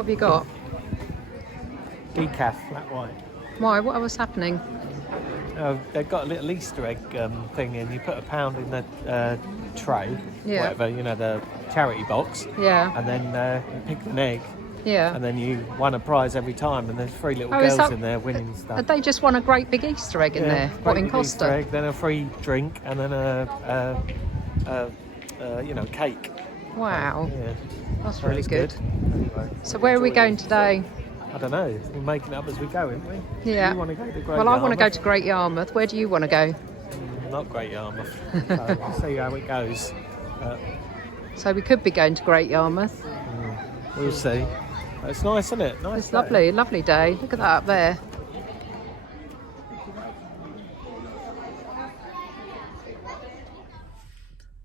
What have you got? Decaf, flat white. Why? What was happening? They've got a little Easter egg thing in. You put £1 in the tray, Yeah. whatever, you know, the charity box, Yeah. and then you pick an egg, Yeah. and then you win a prize every time, and there's 3 little Oh, is girls that- in there winning stuff. Had they just won a great big Easter egg in there? great What, in big Easter Costa? egg, then a free drink, and then a cake. Wow. Yeah, That's that really was good. Anyway, So where are we going today? I don't know. We're making it up as we go, aren't we? Yeah. You want to go to Great Well, I want to go Yarmouth? to Great Yarmouth. Where do you want to go? Not Great Yarmouth. So we'll see how it goes. So we could be going to Great Yarmouth. We'll see. It's nice, isn't it? Nice. It's day. lovely, lovely day. Look at that up there.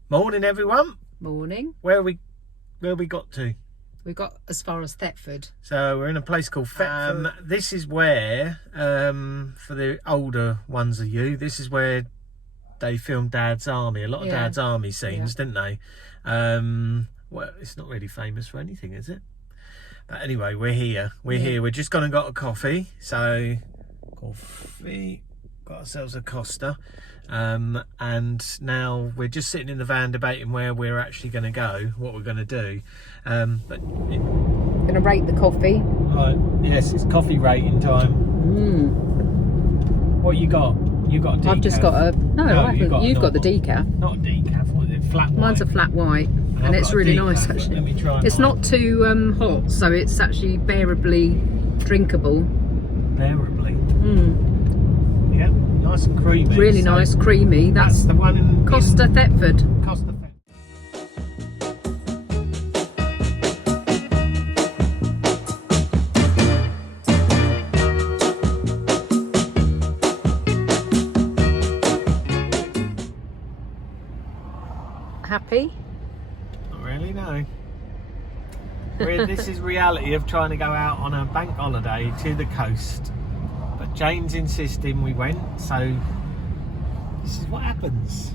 Morning, everyone. Morning. Where we got to? We got as far as Thetford. So we're in a place called Thetford. This is where, for the older ones of you, this is where they filmed Dad's Army. A lot of Dad's Army scenes, didn't they? Well, it's not really famous for anything, is it? But anyway, we're here. We're here. We're just gone and got a coffee. So, coffee. Got ourselves a Costa. And now we're just sitting in the van debating where we're actually going to go, what we're going to do. Gonna rate the coffee. Right, yes, it's coffee rating time. What you got? You got a decaf? I've just got a... No, I haven't. You've got the decaf. Not a decaf, what is it? Flat white? Mine's a flat white. And it's really nice, actually. Let me try It's mine. not too hot, so it's actually bearably drinkable. Bearably? Yeah, nice and creamy. Really So nice, creamy. That's the one in Costa Thetford. Costa Thetford. Happy? Not really, no. This is reality of trying to go out on a bank holiday to the coast. But Jane's insisting we went, so this is what happens.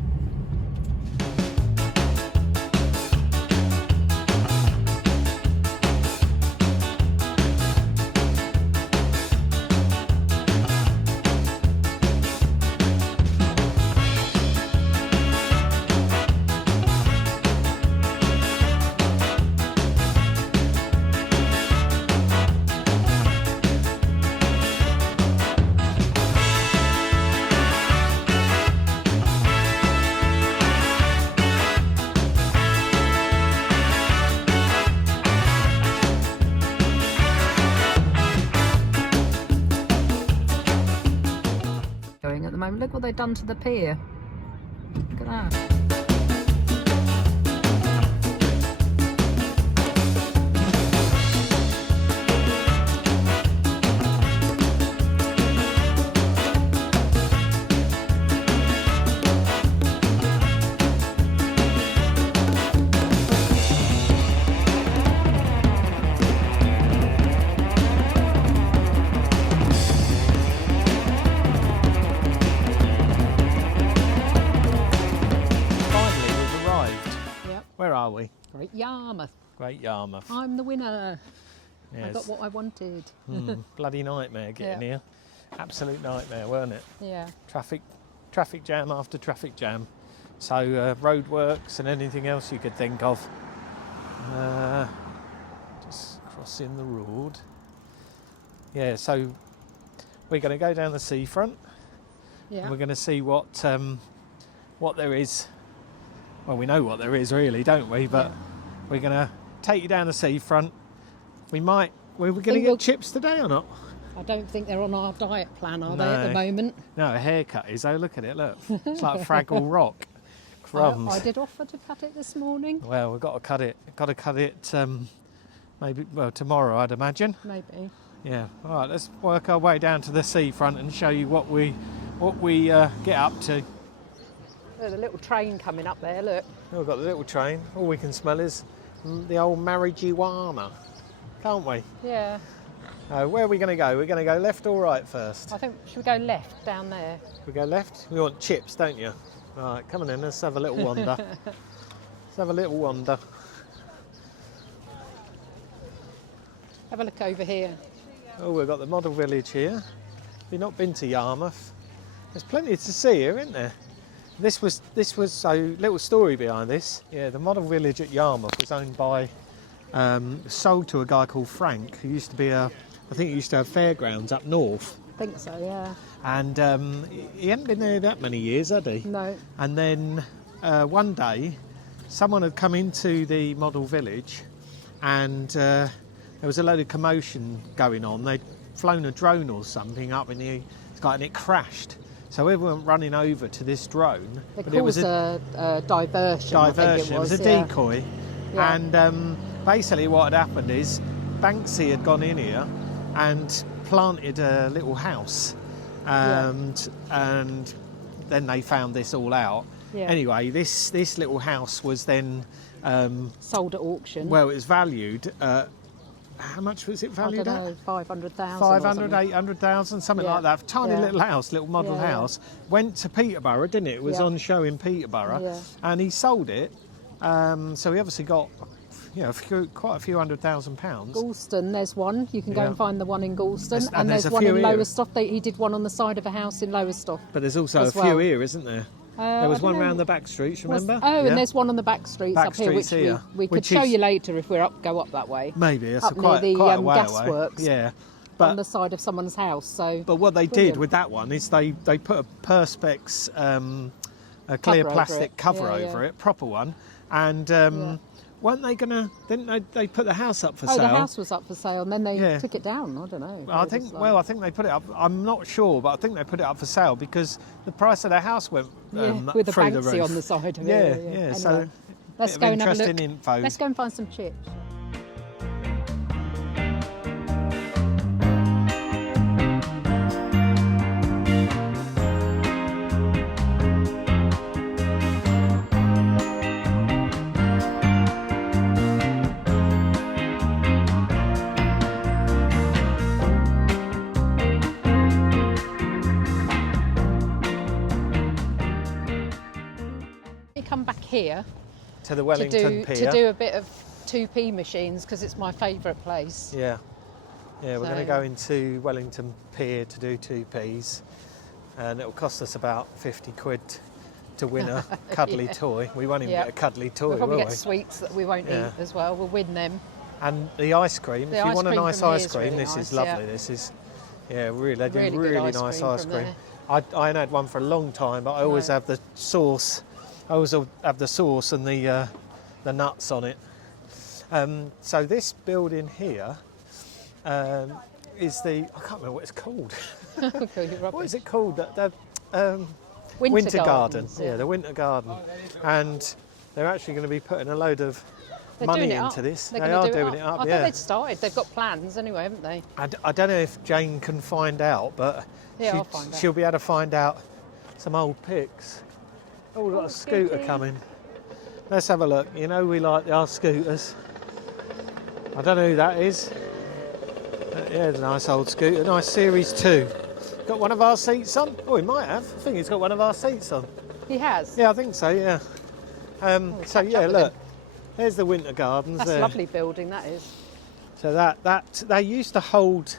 Going at the moment. Look what they've done to the pier. Look at that. Finally, we've arrived. Yep. Where are we? Great Yarmouth. Great Yarmouth. I'm the winner. I Yes. got what I wanted. Bloody nightmare getting here. Absolute nightmare, weren't it? Yeah. Traffic jam after traffic jam. So roadworks and anything else you could think of. Just crossing the road. Yeah, so we're going to go down the seafront. Yeah. And we're going to see what there is. Well, we know what there is, really, don't we? But we're going to take you down the seafront. We're going to Think get we'll- chips today or not? I don't think they're on our diet plan, are they, No. at the moment? No, a haircut is. Oh, look at it. Look, it's like Fraggle Rock. Crumbs. I did offer to cut it this morning. Well, we've got to cut it. Got to cut it. Maybe tomorrow, I'd imagine. Maybe. Yeah. All right. Let's work our way down to the seafront and show you what we get up to. There's a little train coming up there, look. We've got the little train. All we can smell is the old marijuana, can't we? Yeah. Where are we going to go? We're going to go left or right first? I think, should we go left down there? We go left? You want chips, don't you? All right, come on in. Let's have a little wander. Let's have a little wander. Have a look over here. Oh, we've got the model village here. If you've not been to Yarmouth, there's plenty to see here, isn't there? This was so little story behind this. Yeah, the model village at Yarmouth was owned by, sold to a guy called Frank, who used to be I think he used to have fairgrounds up north. I think so, yeah. And he hadn't been there that many years, had he? No. And then one day, someone had come into the model village, and there was a load of commotion going on. They'd flown a drone or something up in the sky, and it crashed. So everyone went running over to this drone. It was a diversion. I think it was a decoy. Yeah. And basically what had happened is Banksy had gone in here and planted a little house. And then they found this all out. Yeah. Anyway, this little house was then sold at auction. Well, it was valued. How much was it valued I don't know, 500,000. 500, 800,000, something like that. Tiny little house, little model house. Went to Peterborough, didn't it? It was on show in Peterborough, and he sold it. So he obviously got, quite a few £100,000. Galston, there's one. You can go and find the one in Galston, and there's one in Lowestoft. He did one on the side of a house in Lowestoft. But there's also a few here, isn't there? There was one round the back streets, remember? And there's one on the back streets up here, which we could show you later if we're go up that way. Maybe, it's up quite near the quite a way gas away. works. Yeah. On the side of someone's house. So. But what they did with that one is they put a Perspex, a clear plastic cover over it, proper one, and weren't they gonna? Didn't they put the house up for sale? Oh, the house was up for sale, and then they took it down. I don't know. I think they put it up. I'm not sure, but I think they put it up for sale because the price of their house went with the through the Banksy roof. on the side of it. Yeah. Anyway, So let's go and have a look. Info. Let's go and find some chips. Come back here to the Wellington Pier to do a bit of 2p machines because it's my favourite place. Yeah, we're going to go into Wellington Pier to do 2p's, and it'll cost us about 50 quid to win a cuddly toy. We won't even get a cuddly toy, we'll probably will get sweets that we won't eat as well. We'll win them. And the ice cream, if you want a nice ice cream, this is lovely. This is really, they do really nice ice cream. I ain't had one for a long time, but I always have the sauce. I always have the sauce and the nuts on it. So this building here is I can't remember what it's called. What is it called? The Winter Garden. Yeah, the Winter Garden. And they're actually going to be putting a load of money into this. They are doing it up. I think they've started. They've got plans anyway, haven't they? I don't know if Jane can find out, but I'll find out. She'll be able to find out some old pics. Oh, we've got a scooter coming. Let's have a look. You know we like our scooters. I don't know who that is. Yeah, it's a nice old scooter. Nice Series 2. Got one of our seats on? Oh, he might have. I think he's got one of our seats on. He has? Yeah, I think so, yeah. So, yeah, look. There's the Winter Gardens. That's a lovely building, that is. So that they used to hold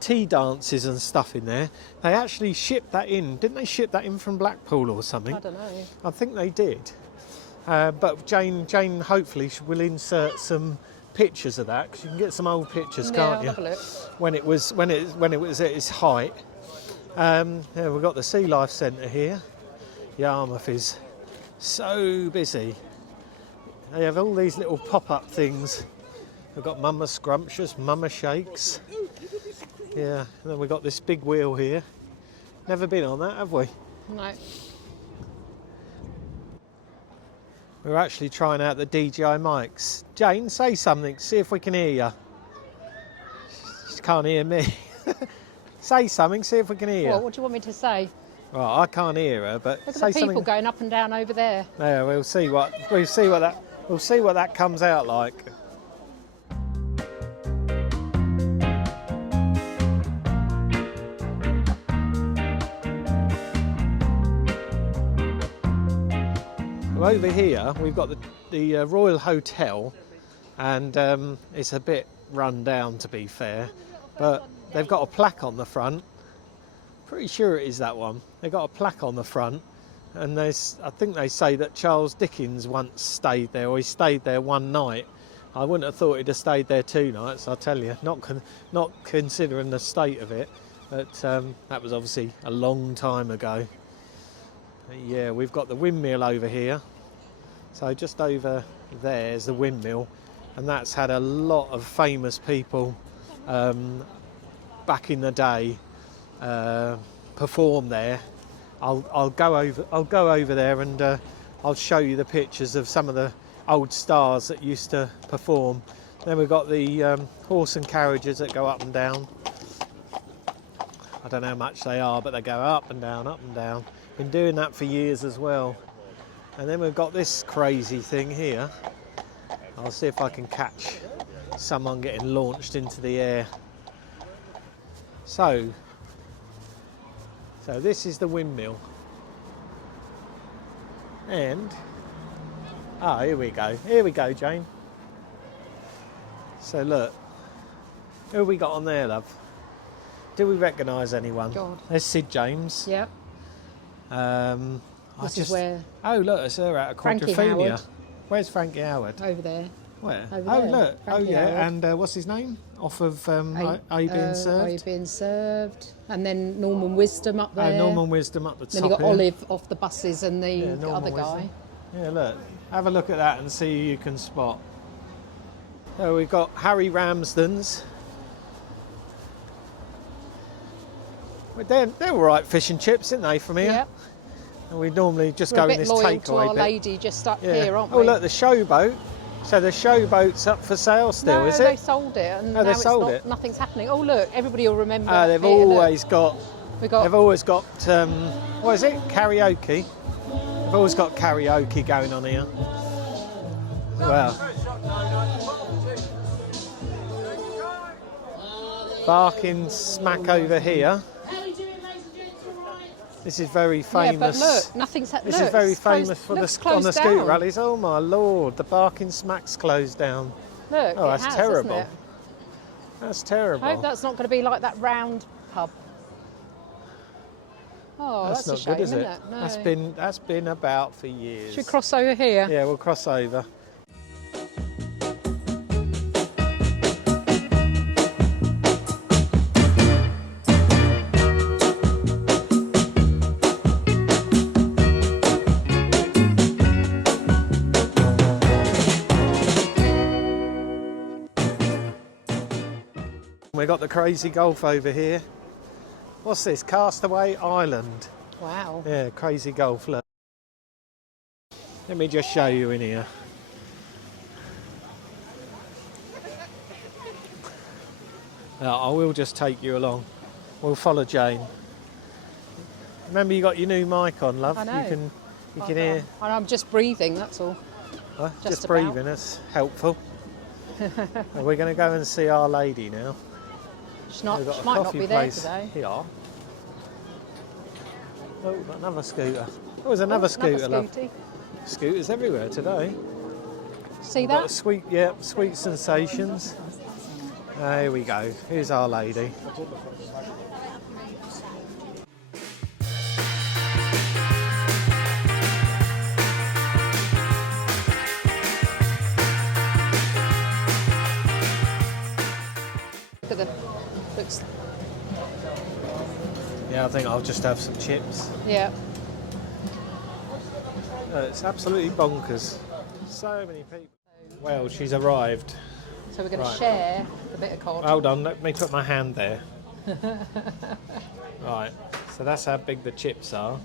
tea dances and stuff in there. They actually shipped that in. Didn't they ship that in from Blackpool or something? I don't know. I think they did. But Jane hopefully will insert some pictures of that because you can get some old pictures, can't you? Have a look. When it was at its height. We've got the Sea Life Centre here. Yarmouth is so busy. They have all these little pop-up things. We've got Mama Scrumptious, Mama Shakes. Yeah, and then we've got this big wheel here. Never been on that, have we? No. We're actually trying out the DJI mics. Jane, say something, see if we can hear you. She can't hear me. Say something, see if we can hear you. What do you want me to say? Well, I can't hear her, but look say at the people something. going up and down over there. Yeah, we'll see what that comes out like. Over here we've got the Royal Hotel, and it's a bit run down, to be fair, but they've got a plaque on the front. Pretty sure it is that one. They've got a plaque on the front, and I think they say that Charles Dickens once stayed there, or he stayed there one night. I wouldn't have thought he'd have stayed there 2 nights, I tell you, not considering the state of it, but that was obviously a long time ago. But yeah, we've got the windmill over here, so just over there is the windmill, and that's had a lot of famous people back in the day perform there. I'll go over there and I'll show you the pictures of some of the old stars that used to perform. Then we've got the horse and carriages that go up and down. I don't know how much they are, but they go up and down, up and down. Been doing that for years as well. And then we've got this crazy thing here. I'll see if I can catch someone getting launched into the air. So this is the windmill. And here we go, Jane. So look, who have we got on there, love? Do we recognise anyone? God. There's Sid James. Yep. This is where... Oh look, it's her out of Quadrophenia. Where's Frankie Howard? Over there. Where? Over oh there. Look, Frankie oh yeah, Howard. and what's his name? Off of Are You Being Served? Are You Being Served? And then Norman Wisdom up there. Norman Wisdom up the top. Then you got here. Olive off the buses and the other Wisdom. guy. Yeah, look, have a look at that and see who you can spot. So we've got Harry Ramsden's. Well, they're all right fish and chips, aren't they, from here? Yep. And we normally just We're go a in bit this loyal takeaway to Our bit. Lady just up here, aren't Oh, we? look, the showboat. So the showboat's up for sale still, no, is they it? sold it, and Oh, now they it's sold not, it? nothing's happening. Oh, look, everybody will remember. They've here, look. always got. We got. They've always got. What is it? Karaoke. They've always got karaoke going on here. Well. Barking smack over here. This is very famous. Yeah, but look, nothing's happening. This is very famous for on the scooter down. rallies. Oh my lord, the Barking Smack's closed down. Look, Oh, it that's has, terrible. Hasn't it? That's terrible. I hope that's not going to be like that round pub. Oh, That's that's not a shame, good, is it? isn't it? No. That's been about for years. Should we cross over here? Yeah, we'll cross over. We've got the crazy golf over here. What's this? Castaway Island. Wow. Yeah, crazy golf, look. Let me just show you in here. I will just take you along. We'll follow Jane. Remember, you got your new mic on, love. I know. You can hear. And I'm just breathing, that's all. Just about. breathing. That's helpful. We're going to go and see Our Lady now. She might not coffee be there place today. here. Oh, another scooter. Oh, there's another scooter, love. Scooty. Scooters everywhere today. See Got that? sweet sensations. Here we go. Here's Our Lady. Look at the looks. Yeah, I think I'll just have some chips. Yeah. It's absolutely bonkers. So many people. Well, she's arrived. So we're going to Right. share a bit of cod. Hold on, let me put my hand there. Right, so that's how big the chips are.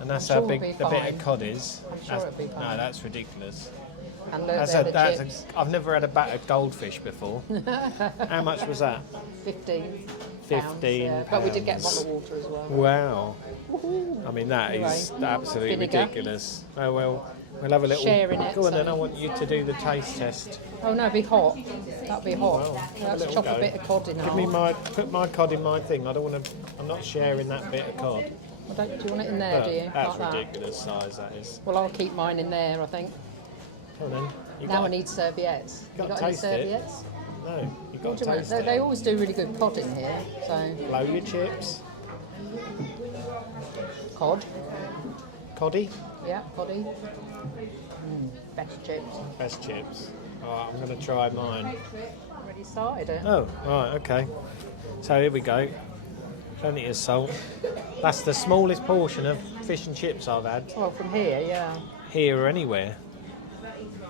And that's I'm how sure big it'll be the bit fine. of cod is. I'm sure it'll be No, fine. that's ridiculous. And look, they're the chips. I've never had a bat of goldfish before. How much was that? 15 15 yeah. But we did get a pounds. bottle of water as well. Wow. Woohoo. I mean, that is Anyway, absolutely vinegar. ridiculous. Oh well, we'll have a little. Sharing it, Go on then, so- I want you to do the taste test. Oh no, it'd be hot. That'd be hot. Well, Let's little chop go. a bit of cod in Give me half. put my cod in my thing. I don't want to. I'm not sharing that bit of cod. Do you want it in there, do you? That's Like that? ridiculous size. That is. Well, I'll keep mine in there, I think. Come on then. You Now got I need serviettes. You gotta got any taste it. serviettes? No, you've got to taste it. They always do really good cod in here. So Blow your chips. cod. Coddy? Yeah, coddy. Best chips. Best chips. Alright, I'm going to try mine. Already started it. Oh, right, okay. So here we go. Plenty of salt. That's the smallest portion of fish and chips I've had. Well, from here, yeah. Here or anywhere.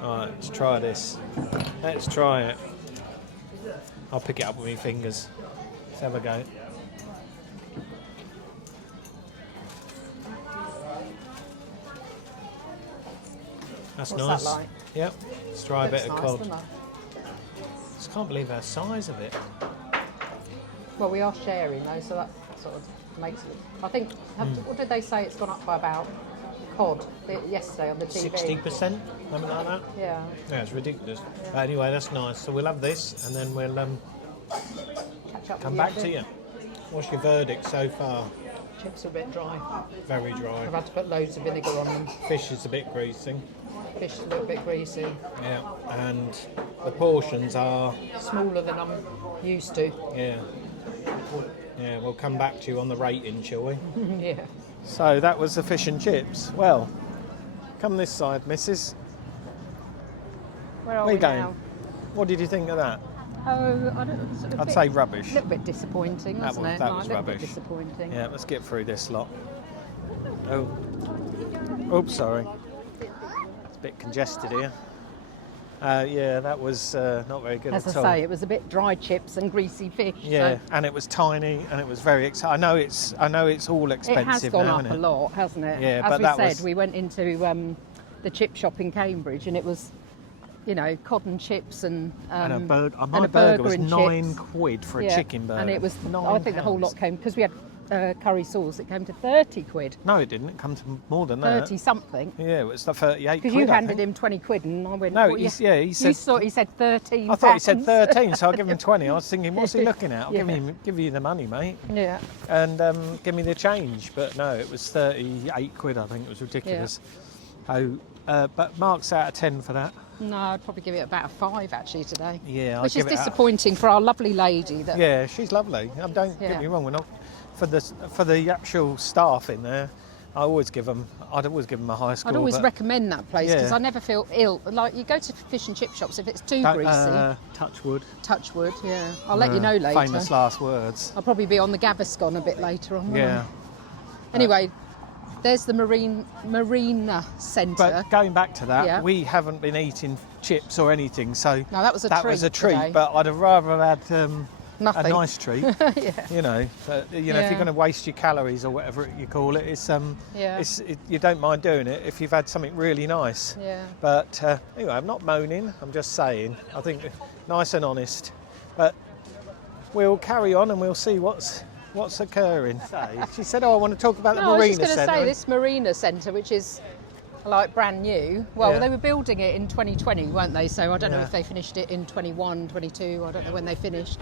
Alright, let's try this. Let's try it. I'll pick it up with my fingers. Let's have a go. That's What's nice. that like? Yep. Let's try a bit of Nice, cod. doesn't it? Just can't believe the size of it. Well, we are sharing though, so that sort of makes it. I think. What did they say? It's gone up by about cod yesterday on the TV. 60%, something like that. Yeah. Yeah, it's ridiculous. But anyway, that's nice. So we'll have this, and then we'll Catch up come with back you. to you. What's your verdict so far? Chips are a bit dry. Very dry. I've had to put loads of vinegar on them. Fish is a bit greasy. Fish is a little bit greasy. Yeah, and the portions are, Smaller than I'm used to. yeah. Yeah, we'll come back to you on the rating, shall we? Yeah. So that was the fish and chips. Well, come this side, missus. Where are Where we you going? now? What did you think of that? Oh, I don't know. Sort of I'd say rubbish. a little bit disappointing, That wasn't was- it? that Like, was a little bit rubbish. disappointing. Yeah, let's get through this lot. Oh. Oops, sorry. It's a bit congested here. Yeah, that was not very good As at I all. say, it was a bit dry chips and greasy fish. Yeah, So and it was tiny, and it was very exciting. I know it's all expensive it has gone now, up isn't a it? lot, hasn't it? Yeah, As but we that said, was- we went into the chip shop in Cambridge, and it was, you know, cod and chips and And a and my a burger was and £9 chips. for a Yeah, chicken burger. and it was. £9. I think the whole lot came because we had curry sauce. It came to 30 quid, No, it didn't. It comes to more than that. 30 something. Yeah, it was the 38 Because quid, you I handed think. him 20 quid, and I went. No, "What, he said. You thought he said 13. I thought he said pounds." 13, so I'll give him 20. I was thinking, what's he looking at? I'll Yeah. give you the money, mate, Yeah. and give me the change. But no, it was 38 quid. I think it was ridiculous. Oh, but marks out of 10 for that. No, I'd probably give it about a 5 actually today. Yeah, I'll Which is give it out. disappointing for our lovely lady. That Yeah, she's lovely. Don't Yeah. get me wrong. We're not for the actual staff in there. I'd always give them a high score. I'd always but recommend that place because Yeah. I never feel ill. Like you go to fish and chip shops, if it's too don't, greasy, touch wood. touch wood. Yeah, I'll let you know later. Famous last words. I'll probably be on the Gaviscon a bit later on. won't Yeah. I? Anyway, there's the Marina Centre. But going back to that, Yeah. we haven't been eating chips or anything, so No, that was a that was a treat treat. today. But I'd have rather had a Nothing. nice treat. Yeah. You know, but, if Yeah. you're going to waste your calories or whatever you call it, Yeah. you don't mind doing it if you've had something really nice. Yeah. But anyway, I'm not moaning. I'm just saying. I think nice and honest. But we'll carry on and we'll see what's occurring. She said, "Oh, I want to talk about the No, I was Marina just going to Centre." say this Marina Centre, which is like brand new. Well, Yeah. they were building it in 2020, weren't they? So I don't know Yeah. if they finished it in 21, 22. I don't know when they finished.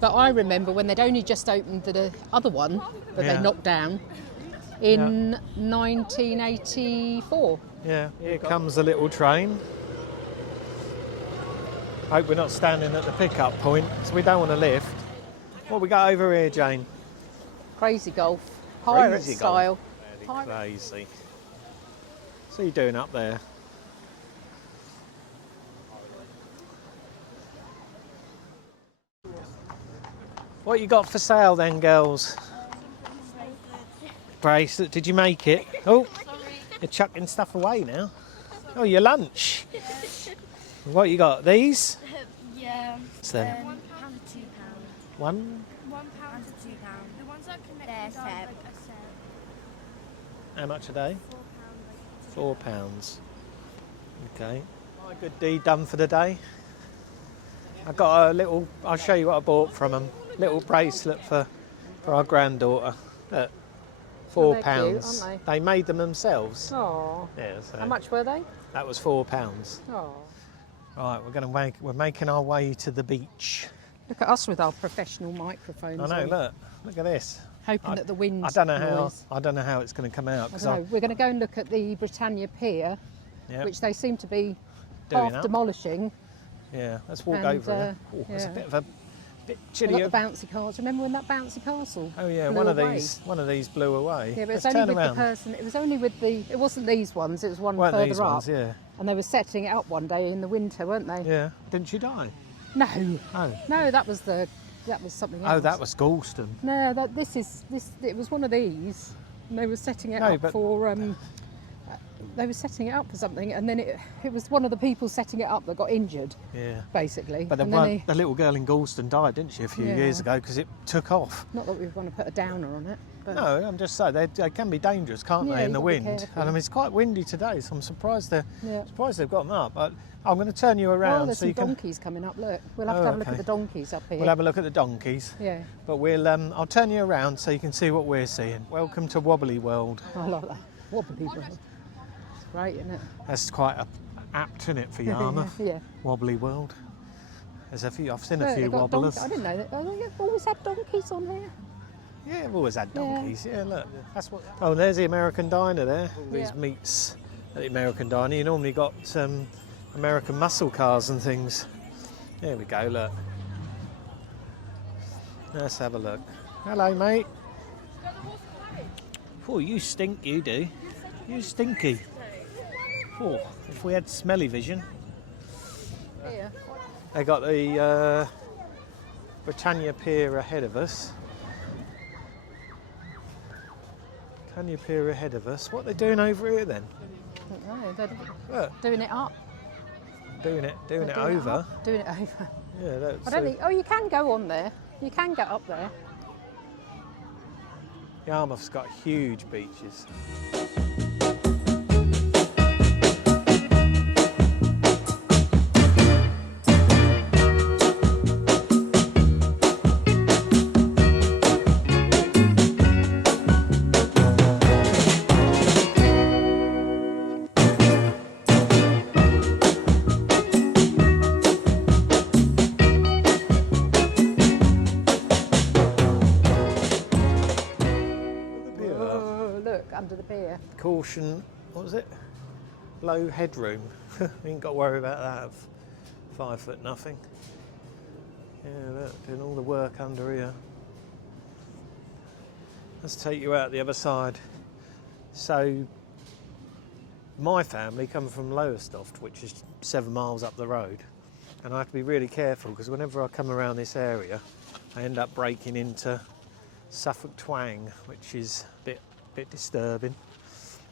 But I remember when they'd only just opened the other one that Yeah. they knocked down in 1984. Yeah, here comes the little train. Hope we're not standing at the pickup point, so we don't want to lift. What we got over here, Jane? Crazy Golf, pirate Crazy Golf. style. Very crazy. What's he doing up there? What you got for sale then, girls? Bracelet. Did you make it? Oh, you're chucking stuff away now. Oh, your lunch. What you got? These? Yeah. What's them? £1 to £2. One. £1 to £2. The ones that connect are like a set. How much a day? £4. £4. Okay. My good deed done for the day. I got a little. I'll show you what I bought from them. Little bracelet for our granddaughter. Look, Oh, they're £4. cute, aren't They made them themselves. Oh, Yeah. So how much were they? that was £4. Oh, Right, we're making our way to the beach. look at us with our professional microphones. I know. on, Look at this. hoping that the wind. I don't know noise. how it's going to come out I don't know. We're going to go and look at the Britannia Pier, yeah, which they seem to be Doing half up. demolishing Yeah, let's walk And, over here. Oh, it's a yeah. bit of a bit I chilly. got the bouncy castle. Remember when that bouncy castle? Oh yeah, blew one of away? these blew away. Yeah, but Let's it's only turn with around. the person. It was only with the. It wasn't these ones. It was one Weren't further these up. ones? Yeah. And they were setting it up one day in the winter, weren't they? Yeah. Didn't she die? No. Oh. No, that was something else. Oh, that was Galston. No, this. It was one of these, and they were setting it up for. They were setting it up for something, and then it was one of the people setting it up that got injured. Yeah. Basically. But and the little girl in Galston died, didn't she, a few years ago because it took off. Not that we want to put a downer on it. But No, I'm just saying they can be dangerous, can't Yeah, they, in you've the got to be wind? careful. And I mean, it's quite windy today, so I'm surprised they've got them up. But I'm going to turn you Oh, around there's so you some can. donkeys coming up. Look, we'll have to have a look at okay. the donkeys up here. We'll have a look at the donkeys. Yeah, But I'll turn you around so you can see what we're seeing. Welcome to Wobbly World. I like that. Wobbly world. It's great, isn't it? That's quite apt, isn't it, for Yarmouth? Yeah. Wobbly World. There's a few. I've seen a Look, few they've got wobblers. I didn't know that. Oh, you've always had donkeys on here. Yeah, we've always had donkeys. Yeah, look. That's what. Oh, there's the American diner there. All these Yeah. meats at the American diner. You normally got American muscle cars and things. There we go. Look. Let's have a look. Hello, mate. Oh, you stink. You do. You stinky. Oh, if we had smelly vision. Yeah. They got the Britannia Pier ahead of us. Britannia Pier ahead of us. What are they doing over here then? I don't know. They're Look, doing it up. doing it They're over. up, doing it over. Yeah, that's. I don't think. Oh, you can go on there. You can get up there. Yarmouth's got huge beaches. Oh, look under the pier. Caution, what was it? Low headroom. You ain't got to worry about that. 5 foot nothing. Yeah, look, doing all the work under here. Let's take you out the other side. So, my family come from Lowestoft, which is 7 miles up the road, and I have to be really careful because whenever I come around this area, I end up breaking into Suffolk twang, which is a bit disturbing.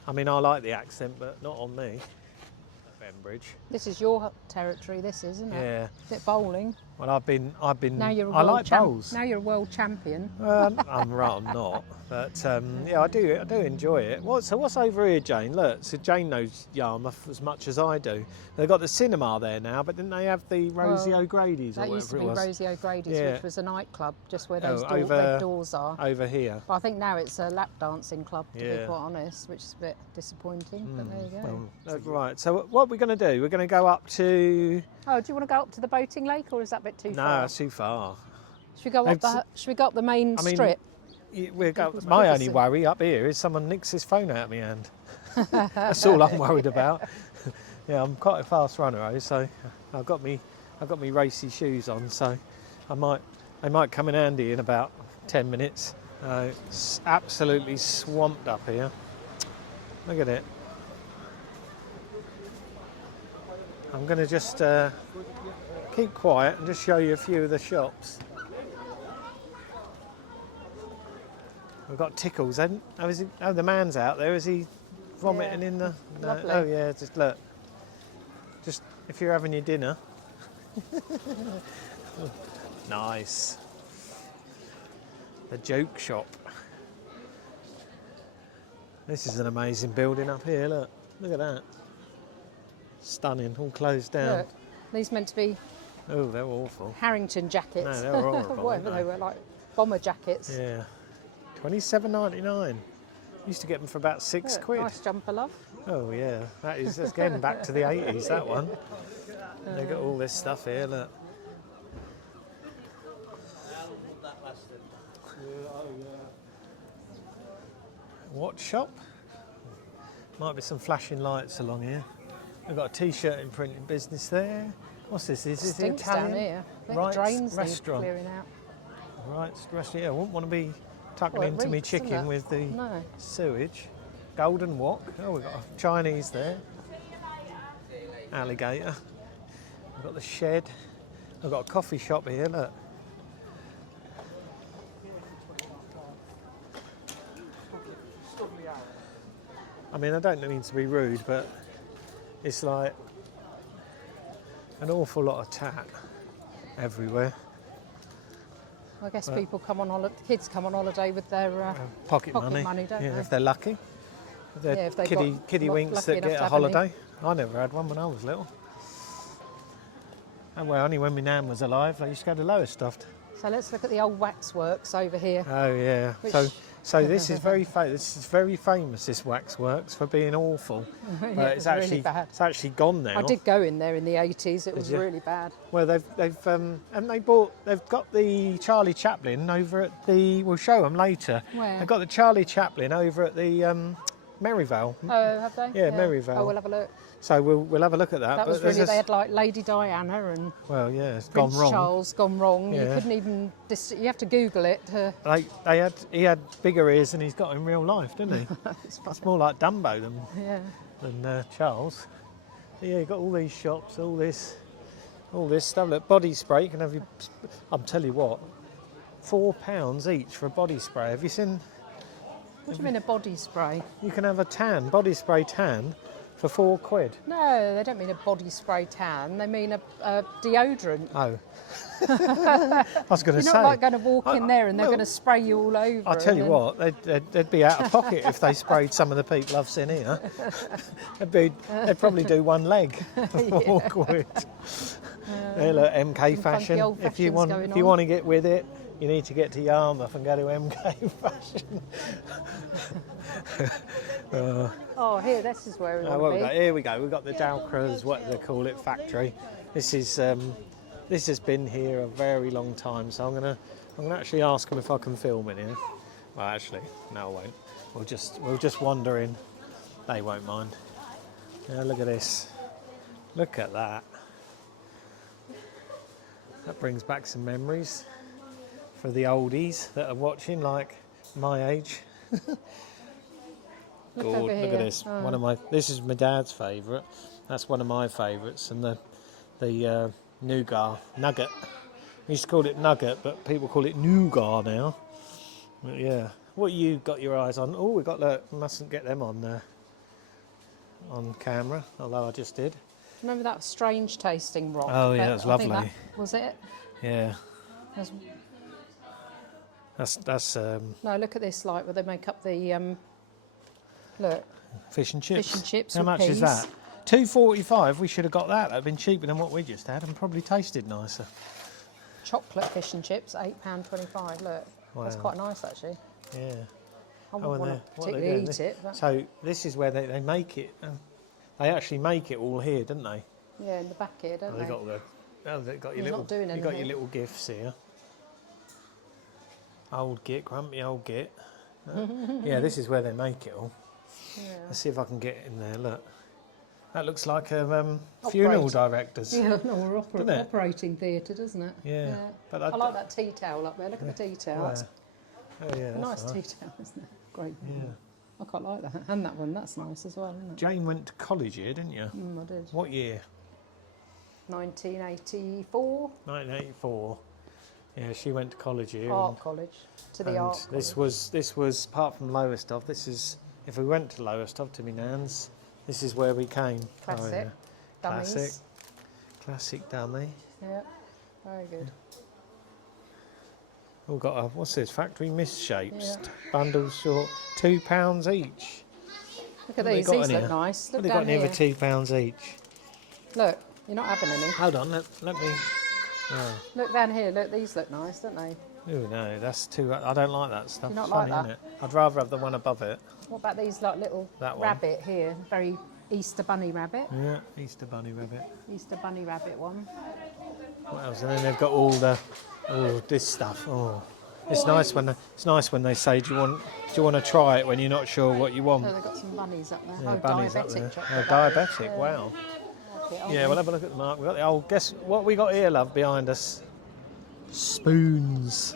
I mean, I like the accent, but not on me. Bembridge. This is your territory. This is, isn't it? Yeah. Bit bowling. Well, I've been. Now you're a I world like bowls. Now you're a world champion. I'm not, but yeah, I do enjoy it. What's over here, Jane? Look, so Jane knows Yarmouth as much as I do. They've got the cinema there now, but didn't they have the Rosie O'Grady's or That used to whatever be it was? Rosie O'Grady's, Yeah. which was a nightclub just where those over, red doors are. Over here. But I think now it's a lap dancing club, to Yeah. be quite honest, which is a bit disappointing. But there you go. Well, right. So what we're going to do? We're going to go up to. Oh, do you want to go up to the boating lake, or is that a bit too No, far? it's too far. Should we go up Should we go up the main I mean, strip? My only worry up here is someone nicks his phone out of my hand. That's all I'm worried about. Yeah, I'm quite a fast runner, so I've got me racy shoes on, so they might come in handy in about 10 minutes. It's absolutely swamped up here. Look at it. I'm going to just keep quiet and just show you a few of the shops. We've got Tickles, oh, the man's out there. Is he vomiting in the... No. Lovely. Oh, yeah, just look. Just if you're having your dinner. Nice. The joke shop. This is an amazing building up here, look. Look at that. Stunning, all closed down. Look, these meant to be Oh, they're awful. Harrington jackets. No, they're horrible. Whatever they were, like bomber jackets. Yeah. $27.99. Used to get them for about £6. Nice jumper, love. Oh yeah, that's getting back to the 80s, that one. They got all this stuff here, look. Watch shop. Might be some flashing lights along here. We've got a t-shirt in printing business there. What's this? Is this Stinks Italian? down here. I think Wright's the drains restaurant. need clearing out. Right, restaurant. Yeah, I wouldn't want to be tucking Well, it into me reeks, doesn't chicken it? with the No. sewage. Golden Wok. Oh, we've got a Chinese there. Alligator. We've got the shed. We've got a coffee shop here, look. I mean, I don't mean to be rude, but it's like an awful lot of tat everywhere. I guess people come on holiday, kids come on holiday with their Pocket pocket money, money, don't yeah, they? if they're lucky. If they're Yeah, if they kiddie got winks lucky that enough get to a have any. holiday. I never had one when I was little. And well, only when my nan was alive, I used to go to Lowestoft. So let's look at the old waxworks over here. Oh yeah. Which- So this is very famous. This waxworks for being awful. Yeah, But it was really bad. it's actually gone now. I did go in there in the 80s. It was you? really bad. Well, they've got the Charlie Chaplin over at the. We'll show them later. Where? They've got the Charlie Chaplin over at the Merivale. Oh, have they? Yeah, Merivale. Oh, we'll have a look. So we'll have a look at that. That but was there's really. They this- had like Lady Diana and well, yeah, it's Prince gone wrong. Charles gone wrong. You Yeah. couldn't even. You have to Google it. He had bigger ears than he's got in real life, didn't he? It's It's more like Dumbo yeah. than Charles. But yeah, you've got all these shops, all this stuff. Look, body spray. You can have your. I'm telling you what, £4 each for a body spray. Have you seen? What do you mean a body spray? You can have a body spray tan, for £4. No, they don't mean a body spray tan. They mean a deodorant. Oh. I was going You're to say. not like going to walk in there and they're well, going to spray you all over. I'll tell you and what, they'd be out of pocket if they sprayed some of the people I've seen here. They'd probably do one leg for £4. Hey, look, MK funky Fashion. old If you fashions going want on. to get with it, you need to get to Yarmouth and go to MK Fashion. Oh, here, this is where we Oh, want to be. here we go. We've got the Dalcras, what they call it, factory. This has been here a very long time, so I'm gonna actually ask them if I can film in here. Well, actually, no, I won't. We'll just wander in. They won't mind. Yeah, look at this. Look at that. That brings back some memories for the oldies that are watching, like my age. Look Good. over Look here. at this. Oh. This is my dad's favourite. That's one of my favourites, and the nougat nugget. We used to call it nugget, but people call it nougat now. But yeah. What you got your eyes on? Oh, we got that. Mustn't get them on camera, although I just did. Remember that strange tasting rock? Oh, yeah, it was I think lovely. Was it? Yeah. There's- That's No, look at this light where they make up the look. fish and chips. Fish and chips How with much is peas. that? £2.45. We should have got that. That'd been cheaper than what we just had, and probably tasted nicer. Chocolate fish and chips, £8.25. Look, that's Wow. quite nice actually. Yeah. I and wouldn't want to what are they particularly doing? eat it, but So this is where they make it. They actually make it all here, don't they? yeah, in the back here, don't They they? got they've got your You're little. not doing You got your anything. little gifts here. Old git, grumpy old git. Yeah, this is where they make it all. Yeah. Let's see if I can get in there. Look, that looks like a funeral director's. Yeah, no, we're Doesn't it? operating theatre, doesn't it? Yeah, but I like that tea towel up there. Look at the tea towel. That's Oh yeah, a that's nice nice. tea towel, isn't it? Great. Yeah. I quite like that. And that one, that's nice as well, isn't it? Jane went to college here, didn't you? I did. What year? 1984, 1984. Yeah, she went to college here. art college, to the and art this college. was apart from Lowestoft. This is if we went to Lowestoft to my nan's. This is where we came. Classic. Dummies. Classic dummy. Yeah, very good. We've got a what's this? Factory misshapes. Yeah. Bundles short, £2 each. Look at What have these. they got These in look here? nice. What Look have they got down in here here. for £2 each? Look, you're not having any. Hold on, let me. Oh. Look down here. Look, these look nice, don't they? Oh no, that's too. I don't like that stuff. You not It's like funny, that? isn't it? I'd rather have the one above it. What about these like little That one. rabbit here? Very Easter bunny rabbit. Yeah, Easter bunny rabbit. Easter bunny rabbit one. What else? And then they've got all this stuff. Oh, it's nice when they say, do you want to try it when you're not sure what you want? Oh, they've got some bunnies up there. Yeah, oh, bunnies up diabetic there. chocolate. Oh, diabetic. Wow. market, aren't Yeah, we? we'll have a look at the market. We've got the old. Guess what we got here, love, behind us? Spoons.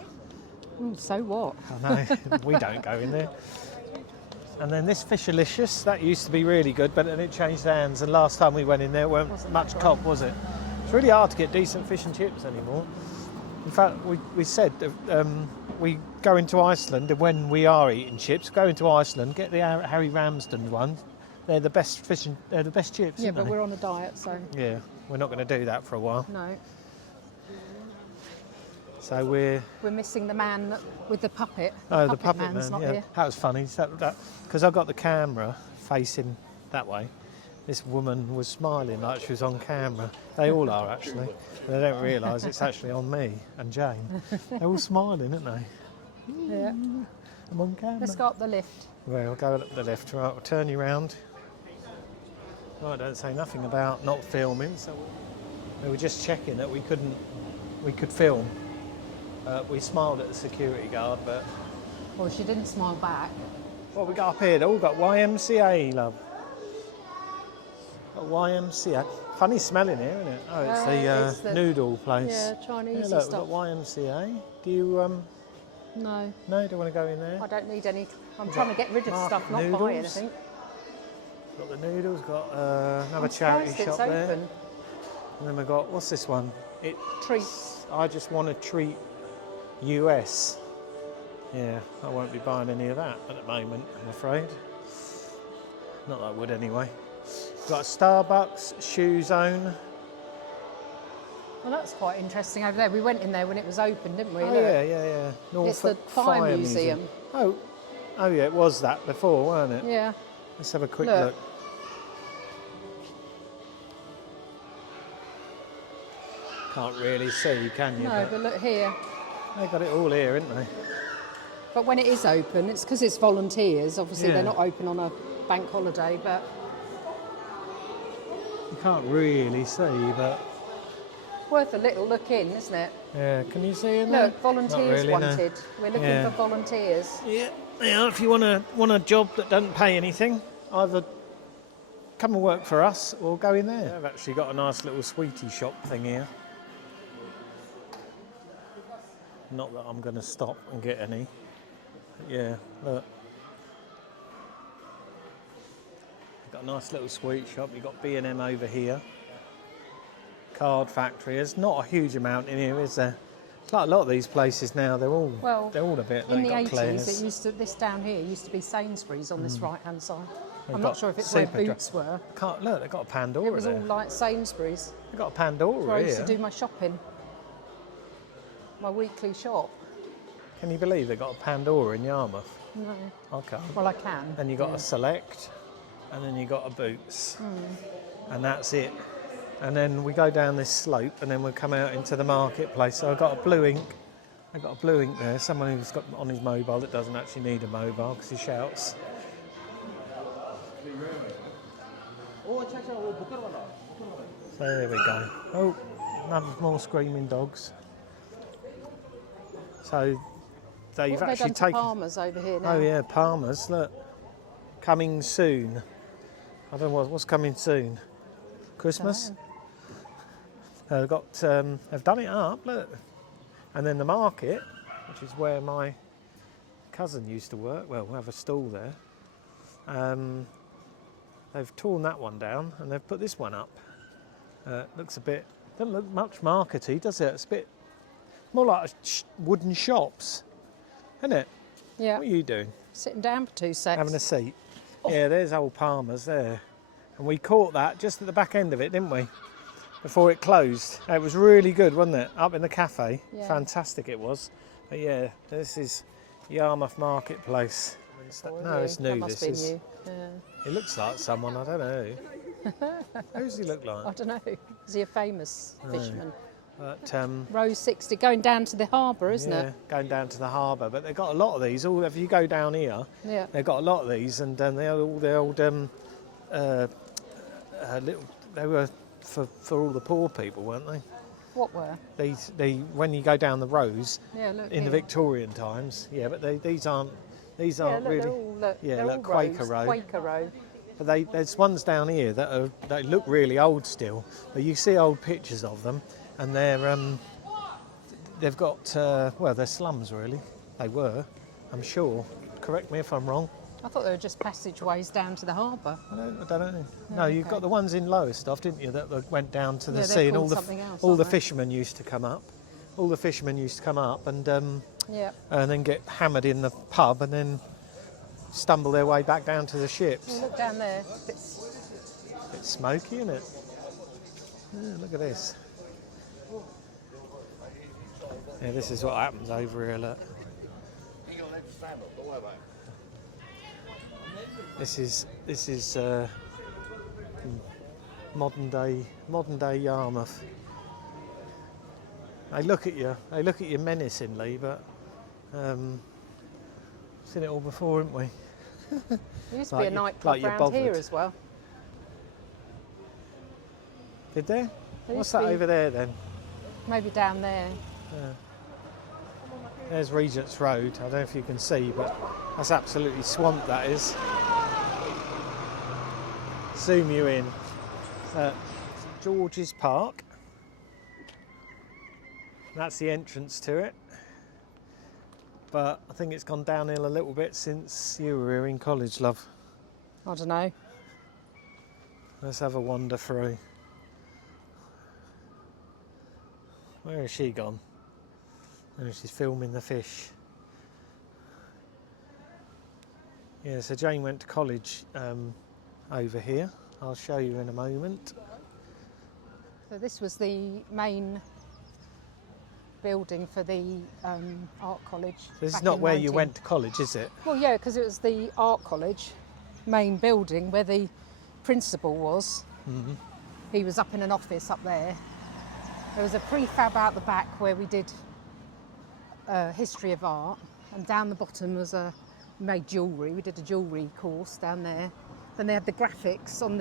So what? I know. We don't go in there. And then this Fishalicious, that used to be really good, but then it changed hands. And last time we went in there, weren't much cop, was it? It's really hard to get decent fish and chips anymore. In fact, we said we go into Iceland, and when we are eating chips, go into Iceland, get the Harry Ramsden ones. They're the best fish and they're the best chips. Yeah, aren't but they? we're on a diet, so Yeah, we're not going to do that for a while. no. So we're Missing the man with the puppet. oh the puppet man's man. not Yeah, here. that was funny. Because I got the camera facing that way. This woman was smiling like she was on camera. They all are actually. They don't realise it's actually on me and Jane. They're all smiling, aren't they? Yeah. I'm on camera. Let's go up the lift. Well, we'll go up the lift. Right, we'll turn you round. Right, don't say nothing about not filming. So we were just checking that we could film. We smiled at the security guard, but Well, she didn't smile back. what we got up here? We've got YMCA, love. Got YMCA. Funny smelling here, isn't it? Oh, it's the noodle place. Yeah, Chinese Yeah, look, we've stuff. got YMCA. Do you No, no? Don't want to go in there. I don't need any. I'm trying to get rid of Market stuff, not buy noodles. anything. Got the noodles. Got another I'm charity surprised shop it's there. open. And then we've got what's this one? It Treats. I just want to treat US. Yeah, I won't be buying any of that at the moment, I'm afraid. Not that I would anyway. Got a Starbucks, Shoe Zone. Well, that's quite interesting over there. We went in there when it was open, didn't we? Oh Look. yeah. It's the Norfolk Fire Museum. Oh yeah, it was that before, weren't it? Yeah. Let's have a quick Look. look. Can't really see, can you? No, but look here. They got it all here, haven't they? But when it is open, it's because it's volunteers. Obviously, Yeah. they're not open on a bank holiday, but You can't really see, but worth a little look in, isn't it? yeah, can you see in there? Look, volunteers Not really, no. wanted. We're looking Yeah. for volunteers. Yeah, if you want a job that doesn't pay anything, either come and work for us or go in there. I've actually got a nice little sweetie shop thing here. Not that I'm going to stop and get any. But yeah, look. Got a nice little sweet shop. You've got B&M over here. Card factory. There's not a huge amount in here, is there? It's like a lot of these places now. They're all a bit. In They've the got 80s, Claire's. it used to. This down here used to be Sainsbury's on this right-hand side. They've I'm not got sure if it's where Superdry. Boots were. Look, they've got a Pandora It was there. all like Sainsbury's. They've got a Where Pandora I used here. to do my shopping. My weekly shop. Can you believe they got a Pandora in Yarmouth? No. Okay. Well, I can. Then you got yeah. a Select, and then you got a Boots, and that's it. And then we go down this slope, and then we come out into the marketplace. So I got a Blue Ink. I got a Blue Ink there. Someone who's got on his mobile that doesn't actually need a mobile because he shouts. So there we go. Oh, another more screaming dogs. So they've What have they actually done to taken. Palmer's over here now? Oh yeah, Palmer's. Look, coming soon. I don't know what's coming soon. Christmas. They've got. They've done it up. Look, and then the market, which is where my cousin used to work. Well, we have a stall there. They've torn that one down and they've put this one up. Looks a bit. Doesn't look much markety, does it? It's a bit more like wooden shops, isn't it? Yeah. What are you doing? Sitting down for 2 seconds. Having a seat. Yeah, there's old Palmer's there. And we caught that just at the back end of it, didn't we? Before it closed. It was really good, wasn't it? Up in the cafe. Yeah. Fantastic it was. But yeah, this is Yarmouth Marketplace. No, it's new. That must This be is. new. Yeah. It looks like someone, I don't know. Who does he look I like? don't know. Is he a famous fisherman? But, Row 60, going down to the harbour, isn't yeah, it? going down to the harbour. But they've got a lot of these. All if you go down here, Yeah. they've got a lot of these, and they're all the old little. They were for all the poor people, weren't they? What were? When you go down the rows Yeah, look in the here. Victorian times. Yeah, but these aren't Yeah, look, really. they're all, yeah, they're look, all Quaker rows. Row. Quaker Row. But there's ones down here they look really old still. But you see old pictures of them, and they've got they're slums really. They were, I'm sure. Correct me if I'm wrong. I thought they were just passageways down to the harbour. I don't know. No, you've got the ones in Lowestoft, didn't you, that went down to the sea, and all the fishermen used to come up. All the fishermen used to come up and then get hammered in the pub and then stumble their way back down to the ships. Well, look down there. It's a bit smoky, isn't it? Yeah, look at this. Yeah, this is what happens over here. Look. This is modern day Yarmouth. They look at you menacingly, but seen it all before, haven't we? There used to be a nightclub around here as well. Did there? What's that over there then? Maybe down there. Yeah. There's Regent's Road. I don't know if you can see, but that's absolutely swamped, that is. Zoom you in. George's Park. That's the entrance to it. But I think it's gone downhill a little bit since you were here in college, love. I don't know. Let's have a wander through. Where has she gone? Oh, she's filming the fish. Yeah, so Jane went to college over here. I'll show you in a moment. So this was the main building for the art college. So this is not where you went to college, is it? Well, yeah, because it was the art college main building where the principal was. Mm-hmm. He was up in an office up there. There was a prefab out the back where we did history of art, and down the bottom was made jewellery. We did a jewellery course down there. Then they had the graphics on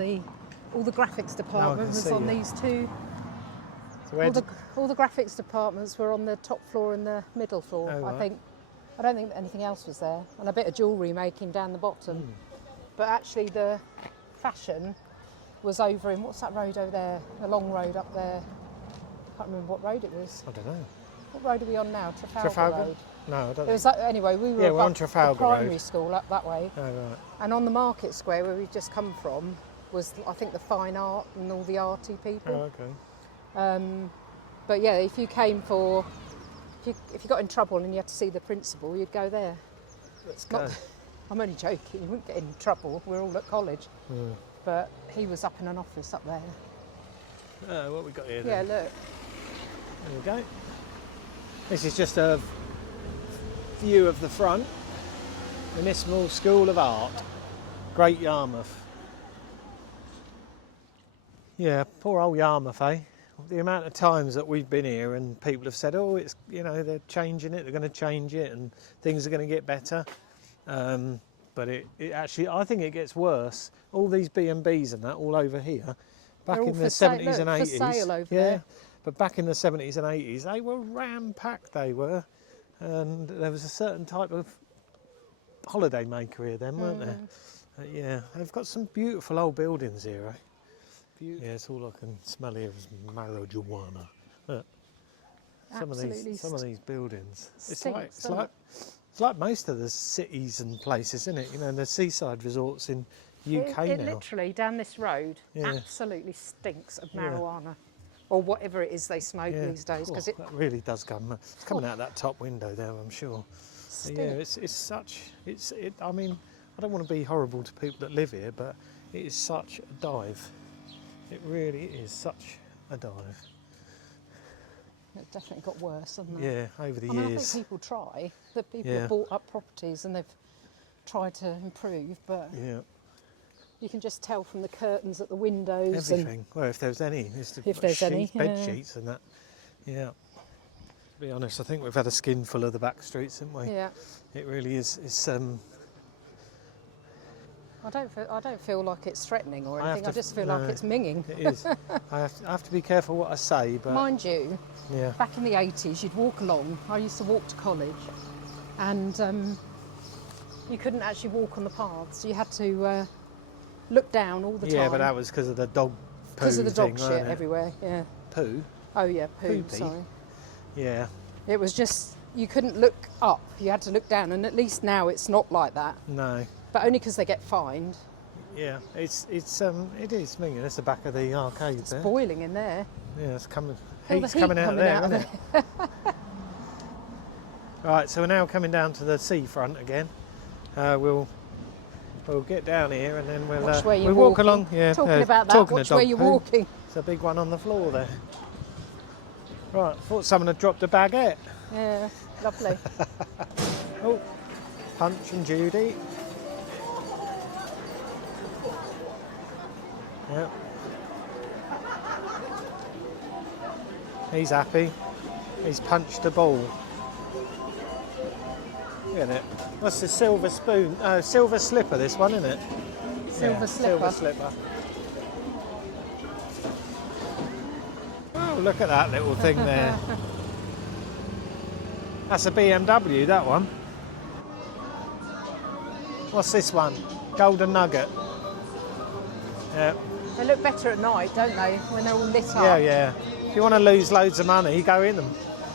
all the graphics department was on these two. So all the graphics departments were on the top floor and the middle floor. Oh, right. I don't think anything else was there, and a bit of jewellery making down the bottom. But actually, the fashion was over in what's that road over there? The long road up there. I can't remember what road it was. I don't know. What road are we on now? Trafalgar Road. No, I don't. It was anyway. We were on Trafalgar the primary Road. school up that way. Oh, right. And on the market square where we've just come from was, I think, the fine art and all the arty people. Oh, okay. But yeah, if you came if you got in trouble and you had to see the principal, you'd go there. Let's go. I'm only joking. You wouldn't get in trouble. We're all at college. But he was up in an office up there. What we got here? Yeah, then? look. There we go. This is just a view of the front. Municipal School of Art, Great Yarmouth. Yeah, poor old Yarmouth, eh? The amount of times that we've been here and people have said, oh, it's, they're changing it, they're going to change it and things are going to get better. But it actually, I think it gets worse. All these B&Bs and that all over here, back in the 70s and 80s. For sale over there. But back in the 70s and 80s, they were ram-packed, they were. And there was a certain type of holiday maker here then, weren't there? Yeah, they've got some beautiful old buildings here, eh? Yeah, it's all I can smell here is marijuana. Look, some of these buildings. It's like most of the cities and places, isn't it? The seaside resorts in UK it now. Literally down this road absolutely stinks of marijuana. Or whatever it is they smoke these days, because that really does come. It's coming out that top window there, I'm sure. Yeah, I mean, I don't want to be horrible to people that live here, but it is such a dive. It really is such a dive. It definitely got worse, hasn't it? Yeah, over the years. years. I think people try. That people have bought up properties and they've tried to improve, but you can just tell from the curtains at the windows. Everything. Well, if there's any, bed sheets and that. Yeah. To be honest, I think we've had a skinful of the back streets, haven't we? Yeah. It really is. It's. I don't feel like it's threatening or anything. I just feel like it's minging. It is. I have to be careful what I say, but mind you, back in the 80s, you'd walk along. I used to walk to college, and you couldn't actually walk on the paths. You had to look down all the time. Yeah, but that was because of the dog poo because of the dog thing, shit wasn't it? everywhere. Yeah. Poo? Oh yeah, poo. Poopy. Sorry. Yeah. It was just you couldn't look up. You had to look down, and at least now it's not like that. No. But only because they get fined. Yeah, it is. Minging. That's the back of the arcade It's there. boiling in there. Yeah, it's coming. Feel the Heat's heat coming out of there, of isn't it? Right, so we're now coming down to the seafront again. We'll get down here and then we'll Watch where you're walk walking. along. Yeah, Talking about that, talking watch of where dog you're poo. walking. There's a big one on the floor there. Right, thought someone had dropped a baguette. Yeah, lovely. Oh, Punch and Judy. Yep. He's happy. He's punched a ball. Look at it. What's the silver spoon? Silver slipper, this one, isn't it? Silver slipper. Silver slipper. Oh, look at that little thing there. That's a BMW, that one. What's this one? Golden Nugget. Yeah. They look better at night, don't they? When they're all lit up. Yeah, yeah. If you want to lose loads of money, go in them.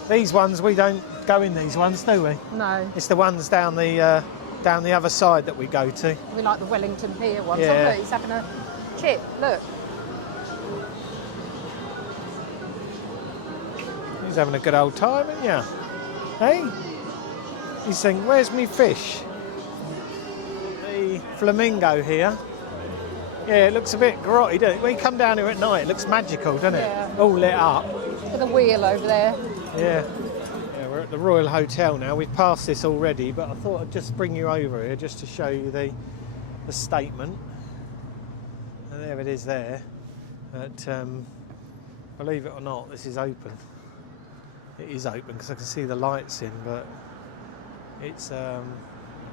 These ones, we don't go in these ones, do we? No. It's the ones down the other side that we go to. We like the Wellington Pier ones. Yeah. Oh, look, he's having a chip. Look. He's having a good old time, isn't ya? Hey? He's saying, where's me fish? The flamingo here. Yeah, it looks a bit grotty, doesn't it? When you come down here at night, it looks magical, doesn't it? Yeah. All lit up. With a wheel over there. Yeah. Yeah, we're at the Royal Hotel now. We've passed this already, but I thought I'd just bring you over here just to show you the statement. And there it is there. But believe it or not, this is open. It is open because I can see the lights in, but it's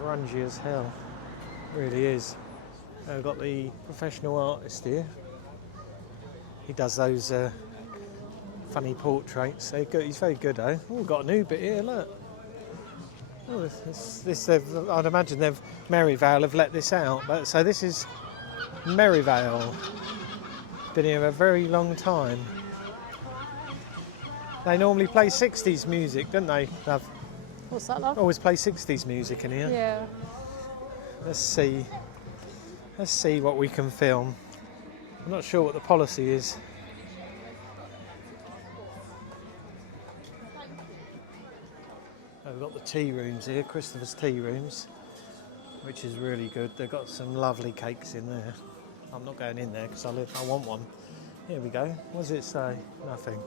grungy as hell. It really is. I've got the professional artist here. He does those funny portraits. He's very good, though. Oh, we've got a new bit here, look. Oh, I'd imagine Merivale have let this out. But, so this is Merivale. Been here a very long time. They normally play 60s music, don't they, love? What's that, love? Always play 60s music in here. Yeah. Let's see what we can film. I'm not sure what the policy is. Oh, we've got the tea rooms here, Christopher's tea rooms, which is really good. They've got some lovely cakes in there. I'm not going in there because I want one. Here we go. What does it say? Nothing.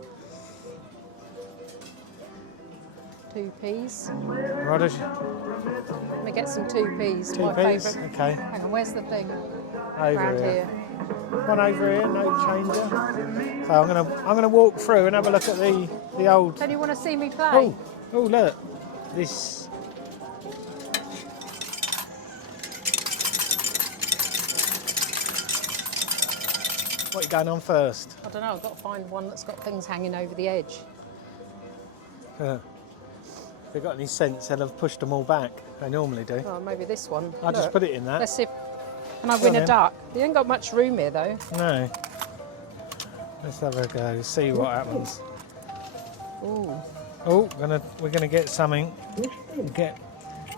2 peas. Right, Let me get some 2 peas. 2 My peas? favourite. Okay. Hang on, where's the thing? Over Around here. here. One over here, no changer. So I'm gonna walk through and have a look at the old. Don't you want to see me play? Oh look, this. What are you going on first? I don't know, I've got to find one that's got things hanging over the edge. If they've got any sense, they'll have pushed them all back. They normally do. Oh, maybe this one. I'll just Look. put it in that. Let's see if... Can I win a then. duck? You ain't got much room here, though. No. Let's have a go, see what happens. Ooh. Oh, we're gonna get something.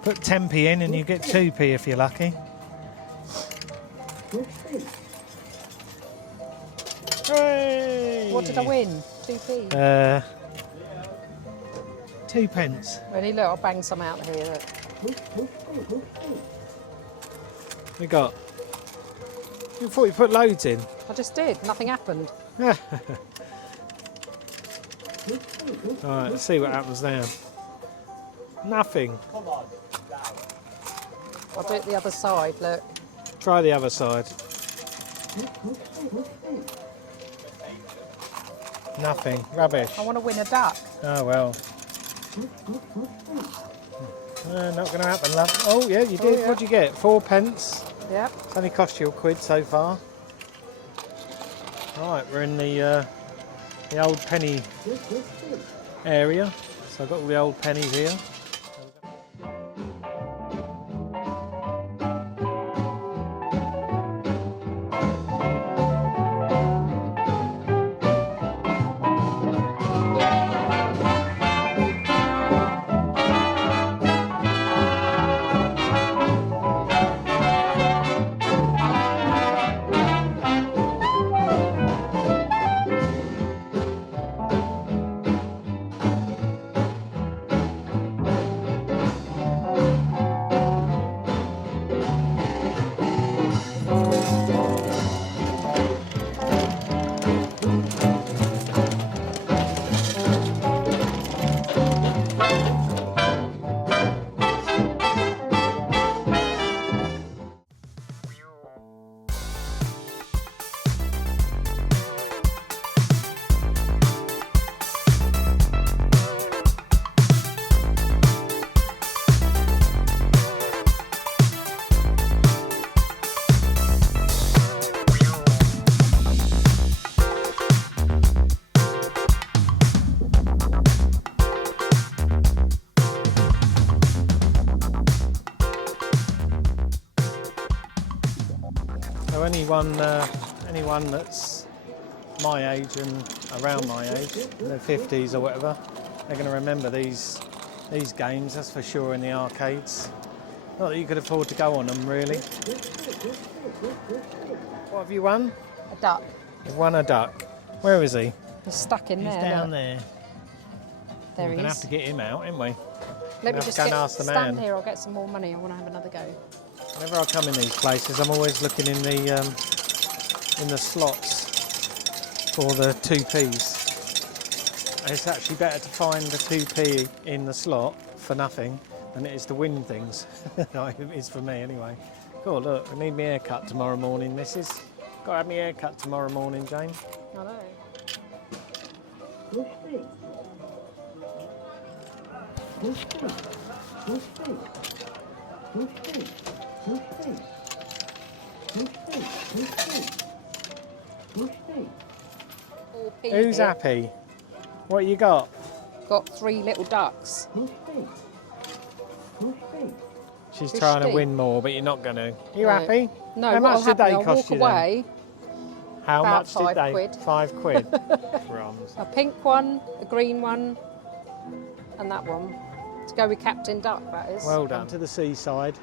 Put 10p in and you get 2p if you're lucky. Hooray! What did I win? 2p. 2 pence. Ready? Look, I'll bang some out here. Look. We got. You thought you put loads in. I just did. Nothing happened. Alright, let's see what happens now. Nothing. I'll do it the other side. Look. Try the other side. Nothing. Rubbish. I want to win a duck. Oh well. Not going to happen, love. Oh yeah, you did. yeah. What'd you get? 4 pence. Yep. It's only cost you £1 so far. Right, we're in the old penny area. So I've got all the old pennies here. So anyone that's my age and around my age, in their 50s or whatever, they're going to remember these games, that's for sure, in the arcades. Not that you could afford to go on them, really. What have you won? A duck. You've won a duck. Where is he? He's stuck in He's there. down look. there. There We're he going to is. have to get him out, ain't we? Let me have just to go and ask the stand man. here. I'll get some more money. I want to have another go. Whenever I come in these places, I'm always looking in the slots for the 2p's. It's actually better to find the 2p in the slot for nothing than it is to win things. It is for me anyway. Cool, look, I need my haircut tomorrow morning, missus. Got to have my haircut tomorrow morning, Jane. I know. Who's happy? What you got? Got 3 little ducks. She's Who's trying to she? win more, but you're not going to. You No. happy? No, How much did they I'll cost walk you then? away. How About much did they? £5. £5. Crumbs. A pink one, a green one, and that one. To go with Captain Duck, that is. Well done. To the seaside.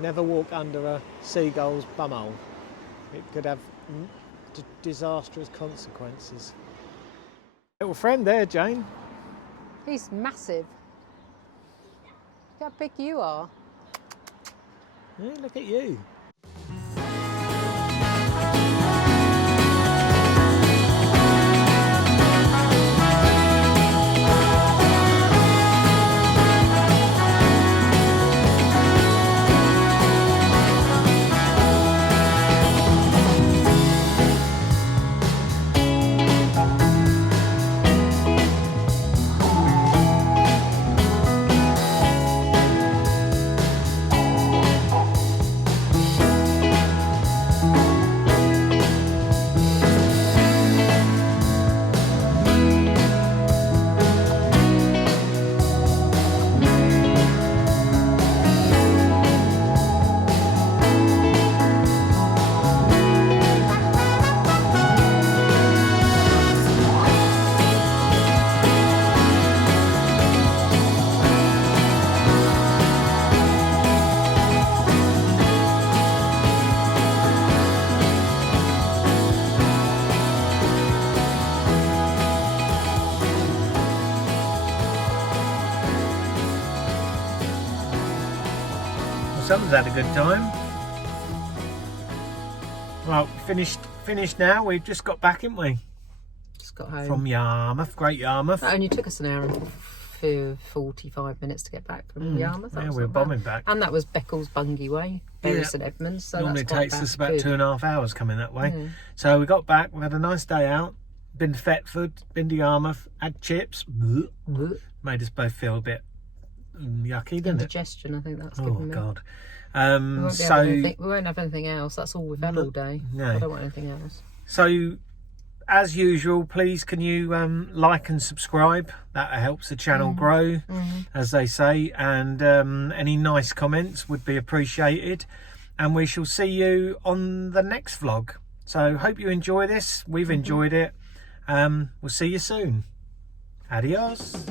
Never walk under a seagull's bumhole. It could have disastrous consequences. Little friend there, Jane. He's massive. Look how big you are. Yeah, look at you. Someone's had a good time. Well, finished now. We've just got back, haven't we? Just got home. From Yarmouth, Great Yarmouth. That only took us an hour and 45 minutes to get back from Yarmouth. That Yeah, was we're not bad. bombing back. And that was Beccles Bungay Way, Bury Yeah. St Edmunds. So Normally it that's quite takes us about good. 2.5 hours coming that way. So we got back, we had a nice day out, been to Thetford, been to Yarmouth, had chips. Blech. Made us both feel a bit yucky, didn't it? Indigestion, I think that's Oh, given me. God. We won't have anything else. That's all we've had all day. No. I don't want anything else. So, as usual, please can you like and subscribe? That helps the channel grow, as they say. And any nice comments would be appreciated. And we shall see you on the next vlog. So, hope you enjoy this. We've enjoyed it. We'll see you soon. Adios.